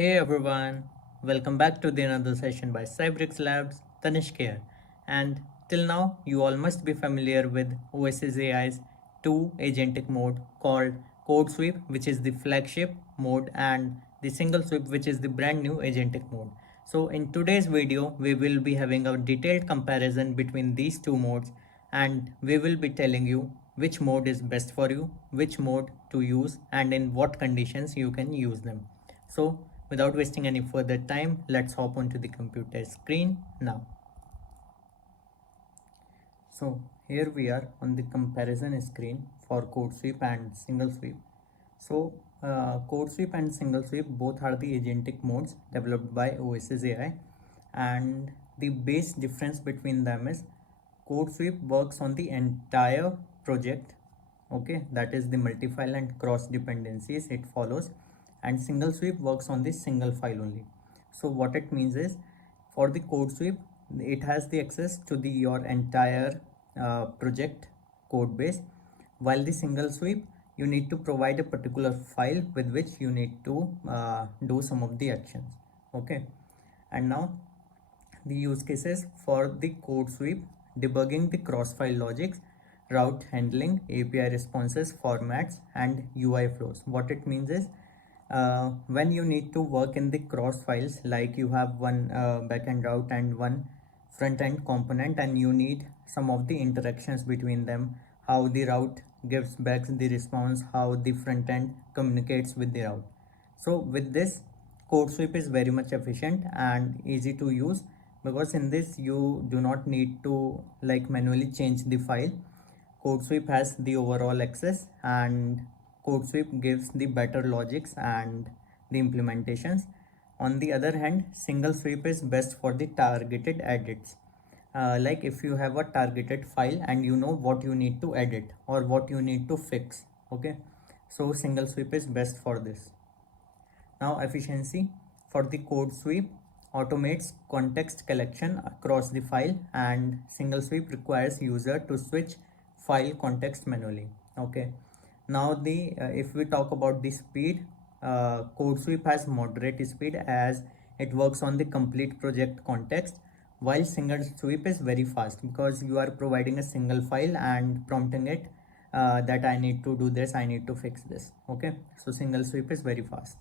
Hey everyone, welcome back to the another session by Cybrix Labs, Tanishk here. And till now, you all must be familiar with Oasis AI's two agentic mode called CodeSweep, which is the flagship mode, and the SingleSweep, which is the brand new agentic mode. So in today's video, we will be having a detailed comparison between these two modes, and we will be telling you which mode is best for you, which mode to use, and in what conditions you can use them. So without wasting any further time, let's hop onto the computer screen now. So here we are on the comparison screen for CodeSweep and SingleSweep. So CodeSweep and SingleSweep both are the agentic modes developed by Oasis AI, and the base difference between them is CodeSweep works on the entire project, okay, that is the multi-file and cross dependencies it follows, and SingleSweep works on the single file only. So what it means is, for the CodeSweep, it has the access to the your entire project code base, while the SingleSweep, you need to provide a particular file with which you need to do some of the actions. Okay, and now the use cases for the CodeSweep: debugging the cross-file logics, route handling, API responses, formats, and UI flows. What it means is, when you need to work in the cross files, like you have one backend route and one front-end component, and you need some of the interactions between them, how the route gives back the response, how the front-end communicates with the route. So with this, CodeSweep is very much efficient and easy to use, because in this you do not need to manually change the file. CodeSweep has the overall access, and CodeSweep gives the better logics and the implementations. On the other hand, SingleSweep is best for the targeted edits. Like if you have a targeted file and you know what you need to edit or what you need to fix, okay, so SingleSweep is best for this. Now efficiency: for the CodeSweep automates context collection across the file, and SingleSweep requires user to switch file context manually. Okay, now the if we talk about the speed, CodeSweep has moderate speed as it works on the complete project context, while SingleSweep is very fast because you are providing a single file and prompting it that I need to do this, I need to fix this. Okay, so SingleSweep is very fast.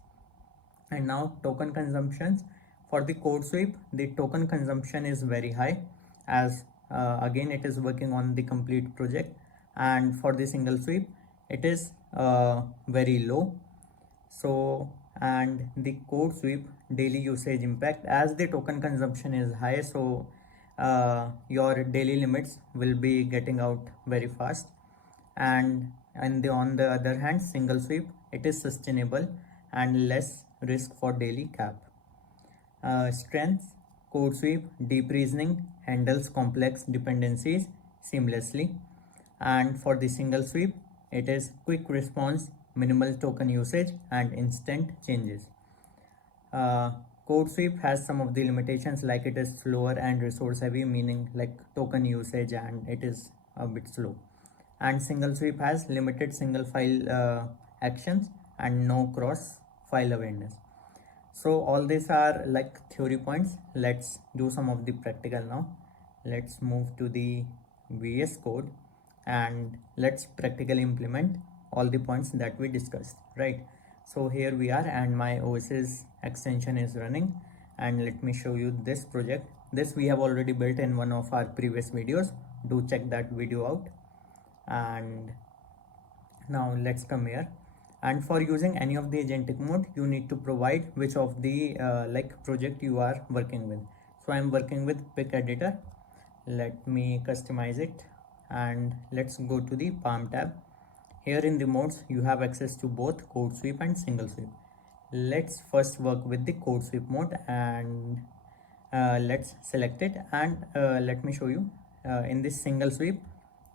And now token consumptions: for the CodeSweep, the token consumption is very high, as again it is working on the complete project, and for the SingleSweep it is very low. So, and the CodeSweep daily usage impact: as the token consumption is high, so your daily limits will be getting out very fast. And on the other hand, SingleSweep, it is sustainable and less risk for daily cap. Strengths: CodeSweep deep reasoning, handles complex dependencies seamlessly, and for the SingleSweep, it is quick response, minimal token usage, and instant changes. uh, CodeSweep has some of the limitations, like it is slower and resource heavy, meaning like token usage, and it is a bit slow. And SingleSweep has limited single file actions and no cross file awareness. So all these are like theory points. Let's do some of the practical now. Let's move to the VS Code and let's practically implement all the points that we discussed, right? So here we are, and my Oasis extension is running, and let me show you this project. This we have already built in one of our previous videos. Do check that video out. And now let's come here, and for using any of the agentic mode, you need to provide which of the project you are working with. So I'm working with pick editor. Let me customize it, and let's go to the Palm tab. Here in the modes, you have access to both CodeSweep and SingleSweep. Let's first work with the CodeSweep mode, and let's select it, and let me show you. In this SingleSweep,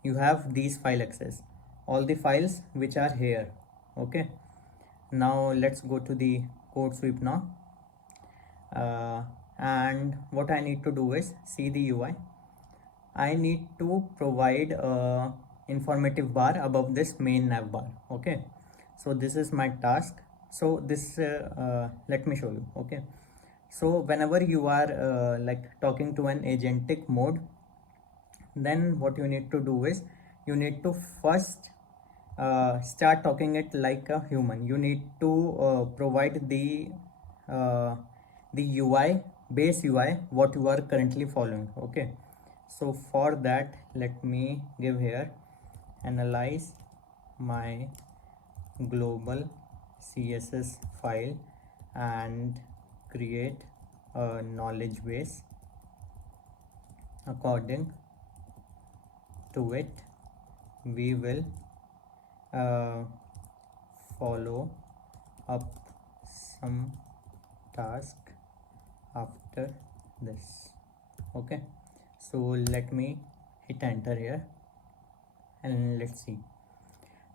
you have these file access, all the files which are here. Okay, now let's go to the CodeSweep now. And what I need to do is see the UI. I need to provide informative bar above this main nav bar. Okay, so this is my task. So this let me show you. Okay, so whenever you are like talking to an agentic mode, then what you need to do is you need to first start talking it like a human. You need to provide uh, the UI, base UI, what you are currently following. Okay, so for that, let me give here analyze my global CSS file and create a knowledge base. According to it, we will uh, follow up some task after this. Okay, so let me hit enter here and let's see.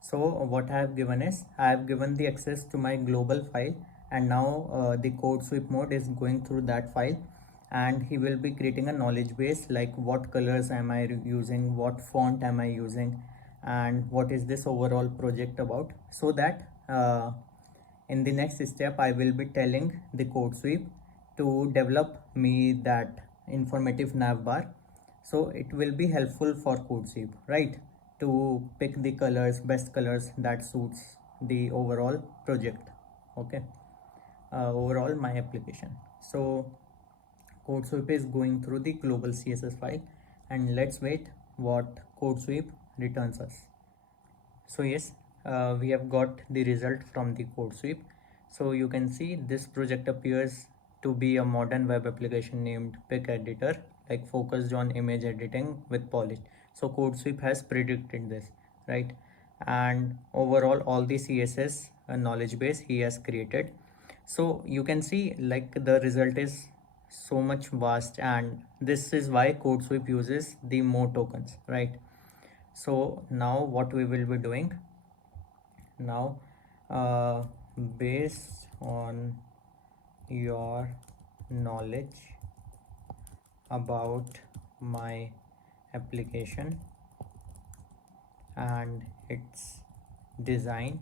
So what I have given is I have given the access to my global file, and now the code sweep mode is going through that file, and he will be creating a knowledge base like what colors am I using, what font am I using, and what is this overall project about, so that in the next step I will be telling the code sweep to develop me that informative nav bar. So it will be helpful for CodeSweep, right, to pick the colors, best colors that suits the overall project. Okay, overall my application. So CodeSweep is going through the global CSS file, and let's wait what CodeSweep returns us. So yes, we have got the result from the code sweep. So you can see this project appears to be a modern web application named pic editor, like focused on image editing with polish. So code sweep has predicted this, right? And overall all the CSS knowledge base he has created. So you can see like the result is so much vast, and this is why code sweep uses the more tokens, right? So now what we will be doing now, uh, based on your knowledge about my application and its design,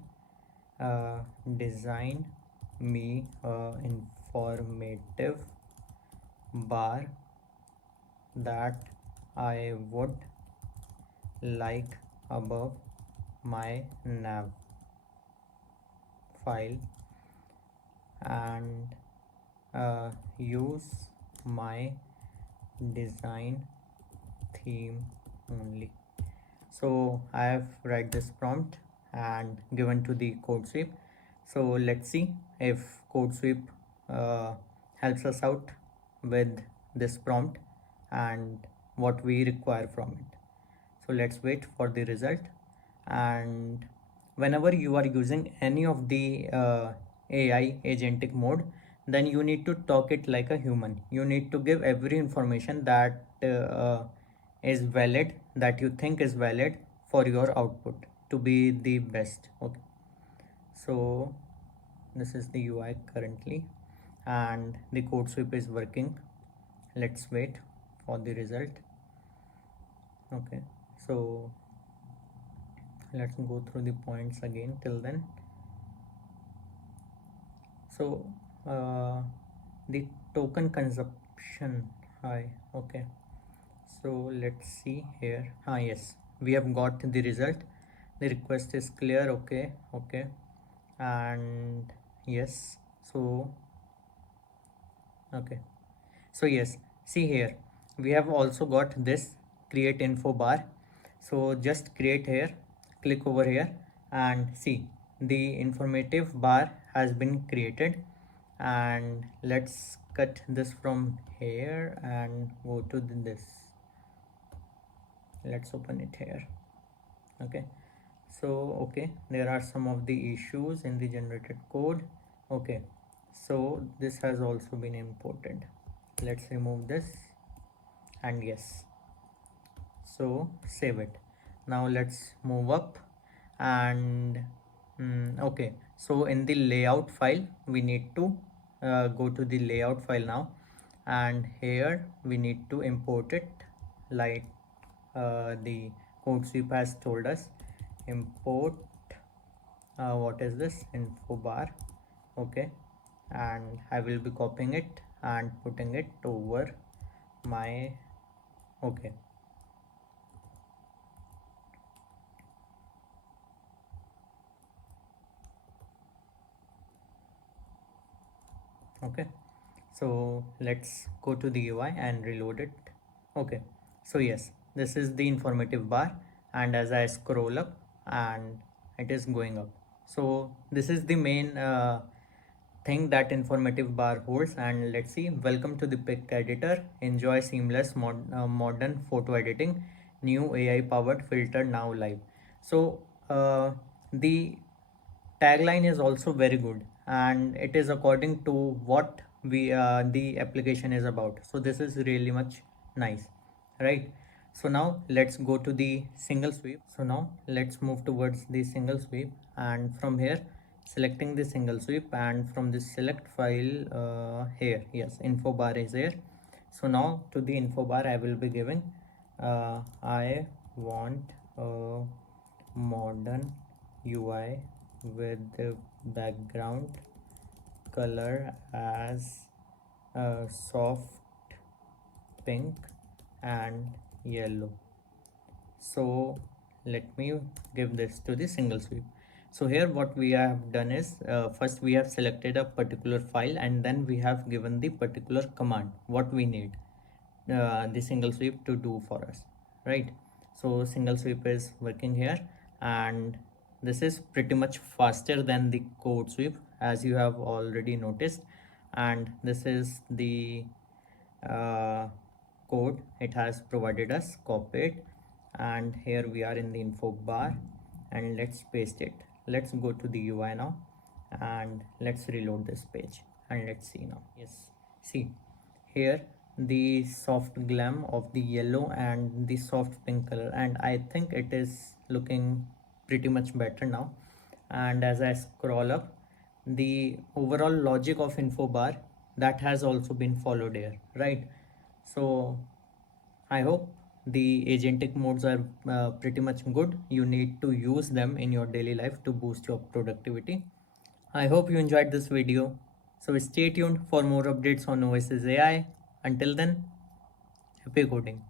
design me a informative bar that I would like above my nav file, and use my design theme only. So I have write this prompt and given to the code sweep. So let's see if code sweep helps us out with this prompt and what we require from it. So let's wait for the result. And whenever you are using any of the AI agentic mode, then you need to talk it like a human. You need to give every information that is valid, that you think is valid for your output to be the best. Okay, so this is the UI currently, and the code sweep is working. Let's wait for the result. Okay, so let's go through the points again till then. So the token consumption high. Okay, so let's see here. Yes, we have got the result. The request is clear. Okay, okay, and yes, so okay, so yes, see here we have also got this create info bar. So just create here, click over here, and see the informative bar has been created. And let's cut this from here and go to this. Let's open it here. Okay, so okay, there are some of the issues in the generated code. Okay, so this has also been imported. Let's remove this, and yes, so save it. Now let's move up, and okay, so in the layout file we need to go to the layout file now, and here we need to import it like the code sweep has told us. Import what is this info bar, Okay, and I will be copying it and putting it over my, okay. Okay, so let's go to the UI and reload it. Okay, so yes, this is the informative bar, and as I scroll up and it is going up. So this is the main thing that informative bar holds. And let's see, welcome to the pic editor, enjoy seamless modern photo editing, new AI powered filter now live. So the tagline is also very good, and it is according to what we the application is about. So this is really much nice, right? So now let's go to the single sweep. So now let's move towards the single sweep, and from here selecting the single sweep, and from the select file, here, yes, info bar is here. So now to the info bar I will be giving, I want a modern UI with the background color as soft pink and yellow. So let me give this to the single sweep. So here what we have done is, first we have selected a particular file, and then we have given the particular command what we need the single sweep to do for us, right? So single sweep is working here, and this is pretty much faster than the code sweep, as you have already noticed. And this is the uh, code it has provided us. Copy it, and here we are in the info bar, and let's paste it. Let's go to the UI now, and let's reload this page, and let's see now. Yes, see here the soft glam of the yellow and the soft pink color, and I think it is looking pretty much better now. And as I scroll up, the overall logic of info bar, that has also been followed here, right? So I hope the agentic modes are pretty much good. You need to use them in your daily life to boost your productivity. I hope you enjoyed this video. So stay tuned for more updates on Oasis AI. Until then, happy coding.